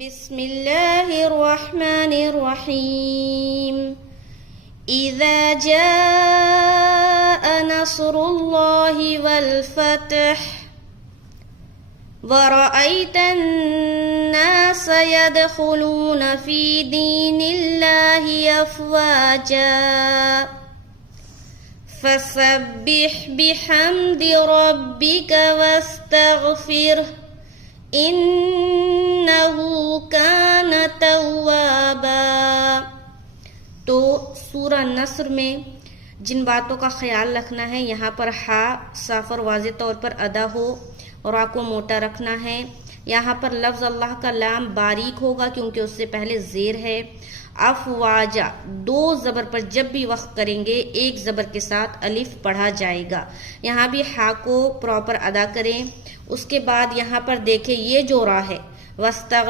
बिस्मिल्लाहिर्रहमानिर्रहीम। इज़ा जाअ नस्रुल्लाहि वल फतह वरअयतन्नास यदखुलून फी दीनिल्लाहि अफ़वाजा फसब्बिह बिहम्दि रब्बिक वस्तगफिरह इन्नहु कान तव्वाबा। तो सूरह नस्र में जिन बातों का ख्याल रखना है, यहाँ पर हा साफ और वाज़ेह तौर पर अदा हो और आ को मोटा रखना है। यहाँ पर लफ्ज़ अल्लाह का लाम बारीक होगा क्योंकि उससे पहले ज़ेर है। अफ़वाजा दो ज़बर पर जब भी वक्त करेंगे एक ज़बर के साथ अलिफ पढ़ा जाएगा। यहाँ भी हा को प्रॉपर अदा करें। उसके बाद यहाँ पर देखें ये जो रा है वस्ता